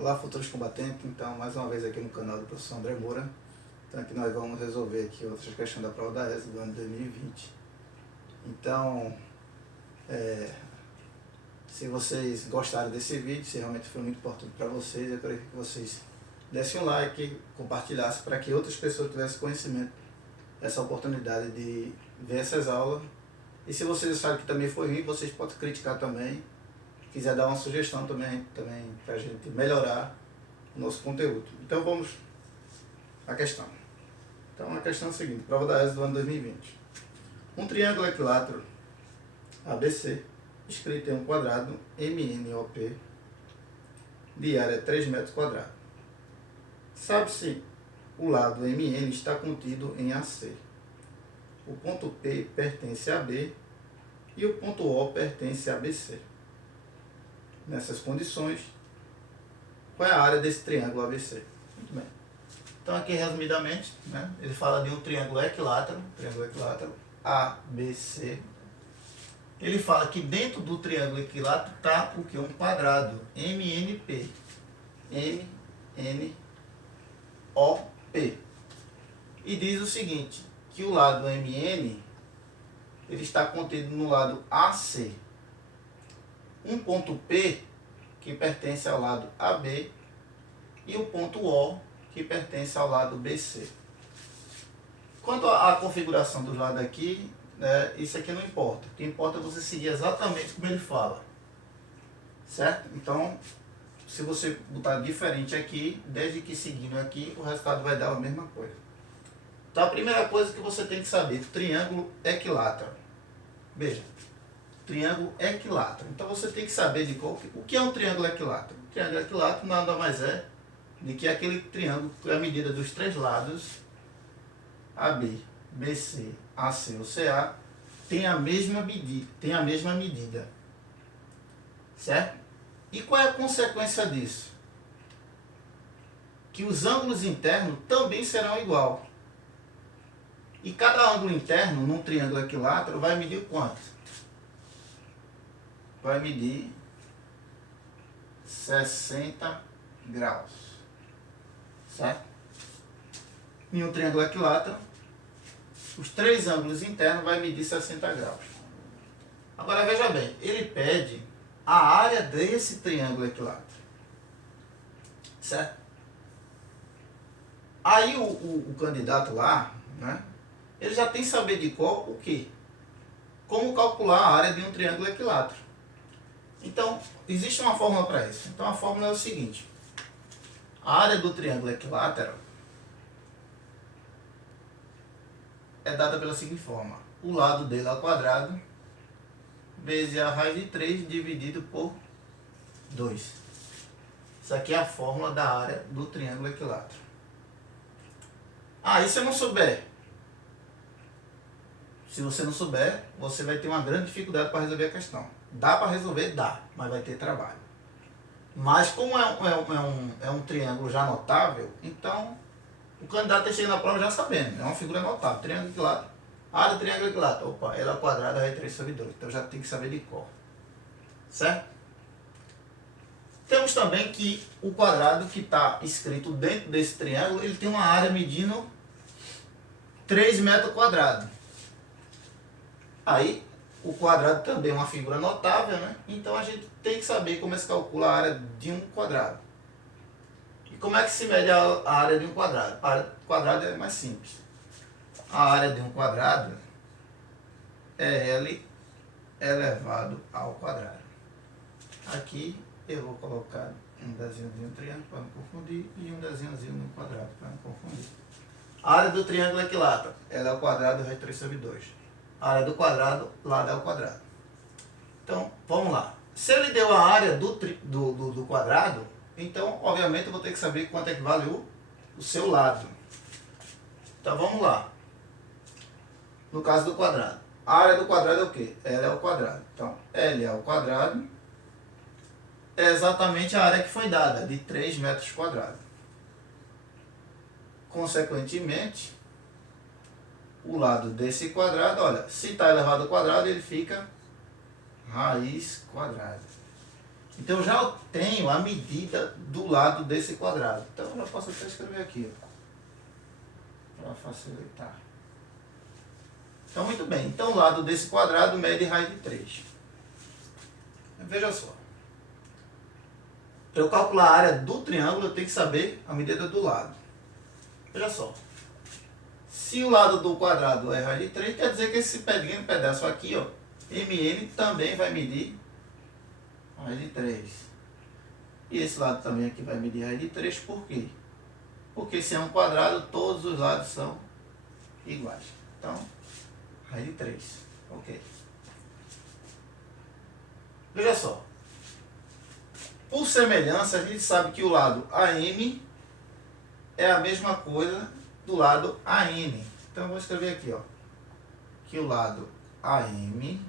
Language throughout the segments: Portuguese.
Olá, futuros combatentes. Então, mais uma vez aqui no canal do professor André Moura. Então, aqui nós vamos resolver aqui outras questões da prova da ESA do ano 2020. Então, se vocês gostaram desse vídeo, se realmente foi muito importante para vocês, eu queria que vocês dessem um like, compartilhassem para que outras pessoas tivessem conhecimento dessa oportunidade de ver essas aulas. E se vocês acharem que também foi ruim, vocês podem criticar também. Quiser dar uma sugestão também para a gente melhorar o nosso conteúdo. Então vamos à questão. Então a questão é a seguinte: prova da ESA do ano 2020. Um triângulo equilátero ABC, escrito em um quadrado MNOP, de área 3 metros quadrados. Sabe-se o lado MN está contido em AC. O ponto P pertence a B e o ponto O pertence a BC. Nessas condições, qual é a área desse triângulo ABC? Muito bem. Então aqui resumidamente, ele fala de um triângulo equilátero ABC. Ele fala que dentro do triângulo equilátero está o que? Um quadrado MNP. MNOP. E diz o seguinte, que o lado MN ele está contido no lado AC. Um ponto P, que pertence ao lado AB, e o ponto O, que pertence ao lado BC. Quanto à configuração dos lados aqui, isso aqui não importa. O que importa é você seguir exatamente como ele fala. Certo? Então, se você botar diferente aqui, desde que seguindo aqui, o resultado vai dar a mesma coisa. Então, a primeira coisa que você tem que saber, triângulo equilátero. Veja. Triângulo equilátero. Então você tem que saber o que é um triângulo equilátero. O triângulo equilátero nada mais é do que aquele triângulo que a medida dos três lados, AB, BC, AC ou CA, tem a mesma medida. Certo? E qual é a consequência disso? Que os ângulos internos também serão igual. E cada ângulo interno num triângulo equilátero vai medir quanto? Vai medir 60 graus. Certo? Em um triângulo equilátero, os três ângulos internos vai medir 60 graus. Agora veja bem, ele pede a área desse triângulo equilátero. Certo? Aí o candidato lá, ele já tem que saber de qual o quê? Como calcular a área de um triângulo equilátero. Então, existe uma fórmula para isso. Então, a fórmula é o seguinte. A área do triângulo equilátero é dada pela seguinte forma. O lado dele ao quadrado vezes a raiz de 3 dividido por 2. Isso aqui é a fórmula da área do triângulo equilátero. E se eu não souber? Se você não souber, você vai ter uma grande dificuldade para resolver a questão. Dá para resolver? Dá, mas vai ter trabalho. Mas como é um triângulo já notável, então o candidato chega na prova já sabendo. É uma figura notável. Triângulo equilátero. Área do triângulo equilátero. Opa, ela é quadrada, é 3 sobre 2. Então já tem que saber de cor. Certo? Temos também que o quadrado que está escrito dentro desse triângulo, ele tem uma área medindo 3 metros quadrados. Aí, o quadrado também é uma figura notável, Então a gente tem que saber como é que se calcula a área de um quadrado. E como é que se mede a área de um quadrado? A área do quadrado é mais simples. A área de um quadrado é L elevado ao quadrado. Aqui eu vou colocar um desenhozinho triângulo para não confundir e um desenhozinho no quadrado para não confundir. A área do triângulo equilátero, ela é o quadrado vezes 3 sobre 2. A área do quadrado, lado é o quadrado. Então, vamos lá. Se ele deu a área do quadrado, então, obviamente, eu vou ter que saber quanto é que vale o seu lado. Então, vamos lá. No caso do quadrado. A área do quadrado é o quê? L é o quadrado. Então, L ao quadrado é exatamente a área que foi dada, de 3 metros quadrados. Consequentemente, o lado desse quadrado, olha, se está elevado ao quadrado, ele fica raiz quadrada. Então eu já tenho a medida do lado desse quadrado. Então eu já posso até escrever aqui, para facilitar. Então, muito bem. Então, o lado desse quadrado mede raiz de 3. Veja só. Para eu calcular a área do triângulo, eu tenho que saber a medida do lado. Veja só. Se o lado do quadrado é raiz de 3, quer dizer que esse pequeno pedaço aqui, ó, MN, também vai medir raiz de 3. E esse lado também aqui vai medir raiz de 3, por quê? Porque se é um quadrado, todos os lados são iguais. Então, raiz de 3. Ok. Veja só. Por semelhança, a gente sabe que o lado AM é a mesma coisa do lado AN. Então, eu vou escrever aqui, ó, que o lado AM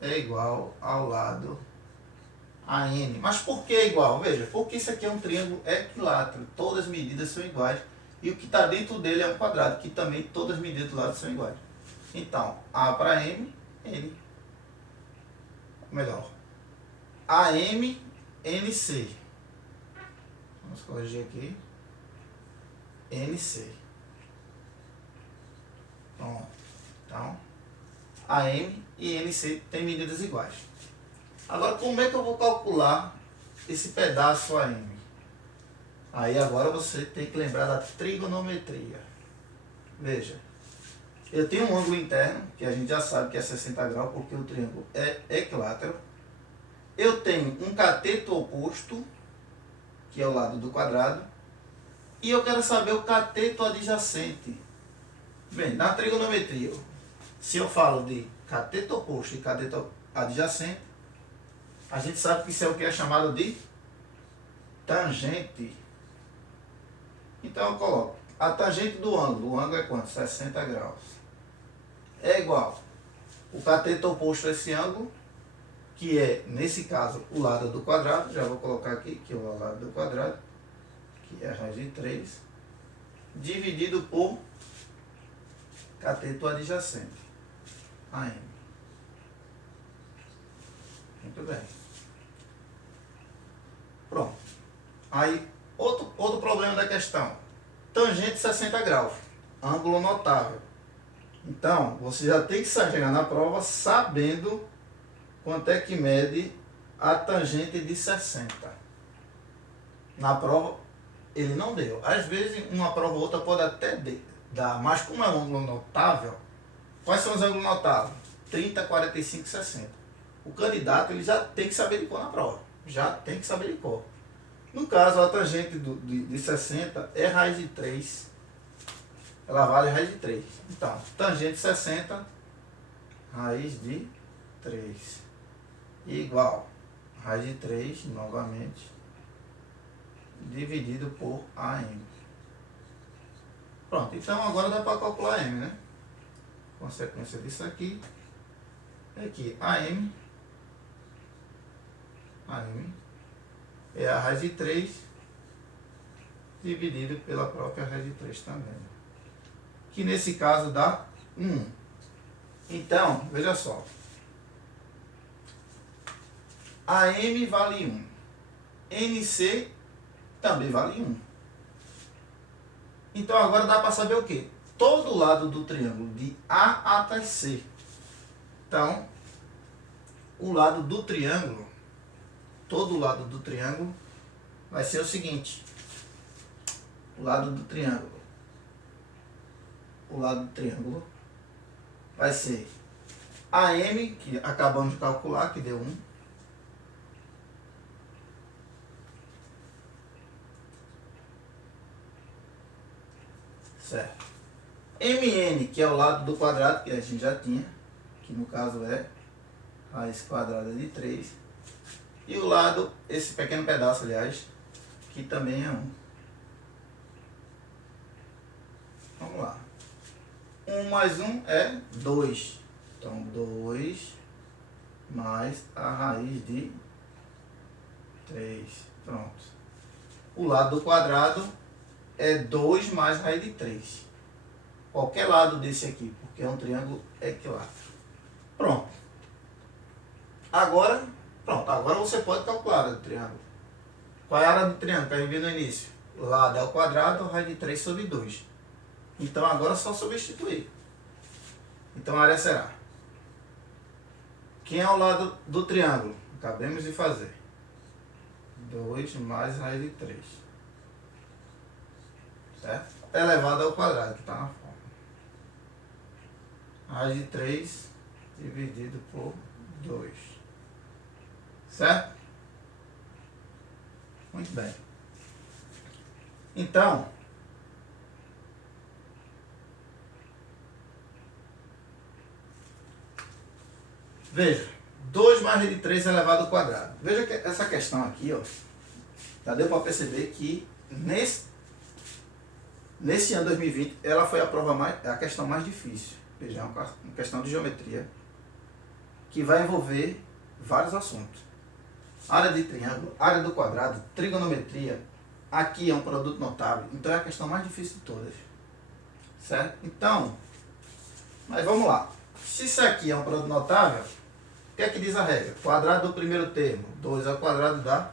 é igual ao lado AN. Mas por que é igual? Veja, porque isso aqui é um triângulo equilátero. Todas as medidas são iguais. E o que está dentro dele é um quadrado, que também todas as medidas do lado são iguais. Então, A para M, N. Melhor. AM, NC. Vamos corrigir aqui. NC. Pronto. Então, AM e NC têm medidas iguais. Agora, como é que eu vou calcular esse pedaço AM? Aí agora você tem que lembrar da trigonometria. Veja, eu tenho um ângulo interno, que a gente já sabe que é 60 graus, porque o triângulo é equilátero. Eu tenho um cateto oposto, que é o lado do quadrado, e eu quero saber o cateto adjacente. Bem, na trigonometria, se eu falo de cateto oposto e cateto adjacente, a gente sabe que isso é o que é chamado de tangente. Então eu coloco a tangente do ângulo. O ângulo é quanto? 60 graus. É igual o cateto oposto a esse ângulo, que é, nesse caso, o lado do quadrado. Já vou colocar aqui, que é o lado do quadrado, que é a raiz de 3, dividido por cateto adjacente, AM. Muito bem. Pronto. Aí, outro problema da questão. Tangente 60 graus. Ângulo notável. Então, você já tem que chegar na prova sabendo quanto é que mede a tangente de 60. Na prova, ele não deu. Às vezes, uma prova ou outra pode até dar. Mas como é um ângulo notável, quais são os ângulos notáveis? 30, 45, 60. O candidato ele já tem que saber de cor na prova. Já tem que saber de cor. No caso, a tangente de 60 é raiz de 3. Ela vale raiz de 3. Então, tangente de 60, raiz de 3. Igual raiz de 3, novamente, dividido por AM. Pronto, então agora dá para calcular M, né? Consequência disso aqui é que AM é a raiz de 3 dividido pela própria raiz de 3 também. Que nesse caso dá 1. Então, veja só. AM vale 1. NC também vale 1. Então agora dá para saber o quê? Todo o lado do triângulo de A até C. Então, o lado do triângulo, todo o lado do triângulo vai ser o seguinte. O lado do triângulo vai ser AM, que acabamos de calcular, que deu 1. Certo. MN, que é o lado do quadrado, que a gente já tinha, que no caso é raiz quadrada de 3. E o lado, esse pequeno pedaço, aliás, que também é 1. Vamos lá. 1 mais 1 é 2. Então, 2 mais a raiz de 3. Pronto. O lado do quadrado é 2 mais raiz de 3. Qualquer lado desse aqui, porque é um triângulo equilátero. Pronto. Agora, Pronto, agora você pode calcular a área do triângulo. Qual é a área do triângulo que a gente viu no início? Lado é ao quadrado, raiz de 3 sobre 2. Então agora é só substituir. Então a área será... Quem é o lado do triângulo? Acabamos de fazer. 2 mais raiz de 3. Certo? Elevado ao quadrado, que está na forma. Raiz de 3 dividido por 2. Certo? Muito bem. Então, veja, 2 mais raiz de 3 elevado ao quadrado. Veja que essa questão aqui, ó, já deu para perceber que nesse ano 2020, ela foi a questão mais difícil. Veja, é uma questão de geometria que vai envolver vários assuntos. Área de triângulo, área do quadrado, trigonometria. Aqui é um produto notável, então é a questão mais difícil de todas. Certo? Então, mas vamos lá. Se isso aqui é um produto notável, o que é que diz a regra? Quadrado do primeiro termo, 2 ao quadrado dá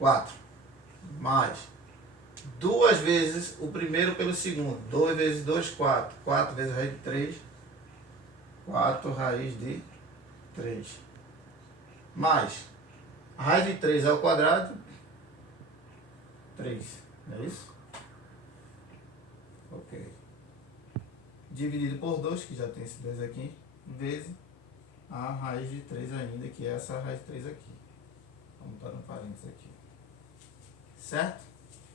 4. Mais 2 vezes o primeiro pelo segundo. 2 vezes 2, 4. 4 vezes raiz de 3. 4 raiz de 3. Mais a raiz de 3 ao quadrado, 3. Não é isso? Ok. Dividido por 2, que já tem esse 2 aqui, vezes a raiz de 3 ainda, que é essa raiz de 3 aqui. Vamos botar no parênteses aqui. Certo?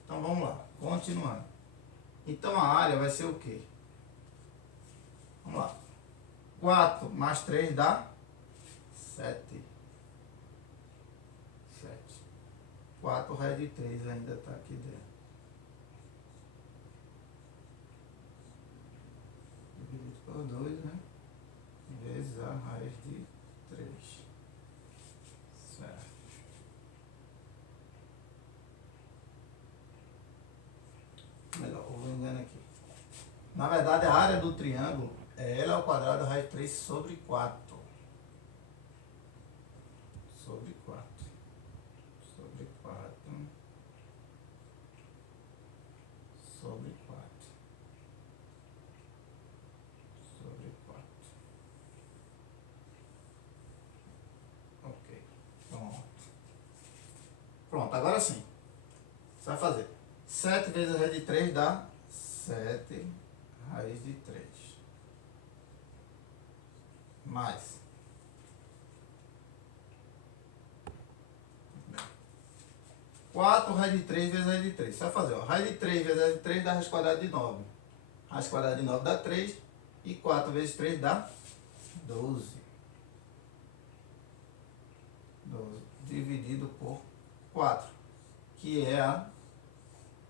Então vamos lá, continuando. Então a área vai ser o quê? Vamos lá. 4 mais 3 dá 7. 4 raiz de 3 ainda está aqui dentro. Dividido por 2, né? Vezes a raiz de 3. Certo. Melhor, vou engano aqui. Na verdade, a área do triângulo é L ao quadrado raiz de 3 sobre 4. Sobre 4. Sobre 4. Sobre 4. Sobre 4. Ok. Pronto. Pronto, agora sim. Você vai fazer 7 vezes a raiz de 3 dá 7 raiz de 3. Mais 4 raiz de 3 vezes raiz de 3. Você vai fazer, ó, raiz de 3 vezes raiz de 3 dá raiz quadrada de 9. Raiz quadrada de 9 dá 3. E 4 vezes 3 dá 12. 12 dividido por 4, que é a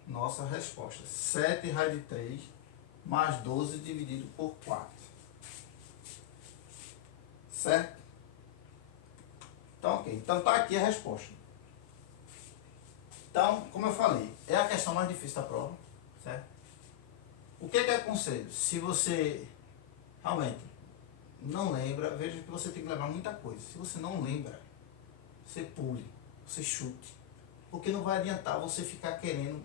nossa resposta. 7 raiz de 3 mais 12 dividido por 4. Certo? Então, ok. Então, tá aqui a resposta. Então, como eu falei, é a questão mais difícil da prova. Certo? O que é que eu aconselho? Se você realmente não lembra, veja que você tem que lembrar muita coisa. Se você não lembra, você pule, você chute. Porque não vai adiantar você ficar querendo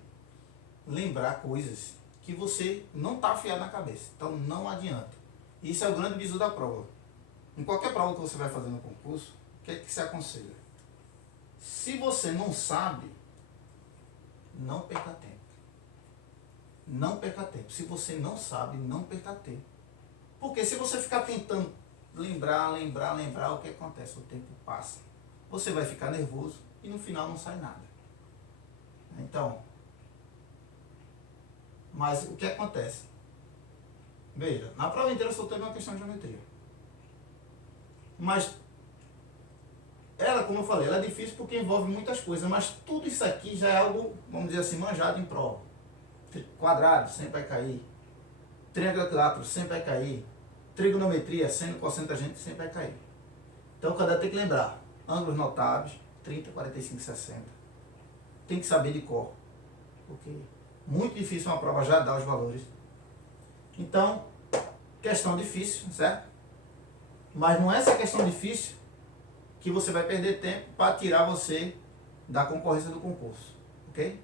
lembrar coisas que você não está afiado na cabeça. Então não adianta. Isso é o grande bizu da prova. Em qualquer prova que você vai fazer no concurso, o que é que se aconselha? Se você não sabe, não perca tempo. Não perca tempo. Se você não sabe, não perca tempo. Porque se você ficar tentando lembrar, o que acontece? O tempo passa. Você vai ficar nervoso e no final não sai nada. Então, mas o que acontece? Veja, na prova inteira só teve uma questão de geometria. Mas ela, como eu falei, ela é difícil porque envolve muitas coisas, mas tudo isso aqui já é algo, vamos dizer assim, manjado em prova. Quadrado sempre vai cair, triângulo equilátero sempre vai cair, trigonometria, seno, cosseno, tangente sempre vai cair. Então, cada tem que lembrar, ângulos notáveis, 30, 45, 60. Tem que saber de cor, porque muito difícil uma prova já dar os valores. Então, questão difícil, certo? Mas não é essa questão difícil que você vai perder tempo para tirar você da concorrência do concurso, ok?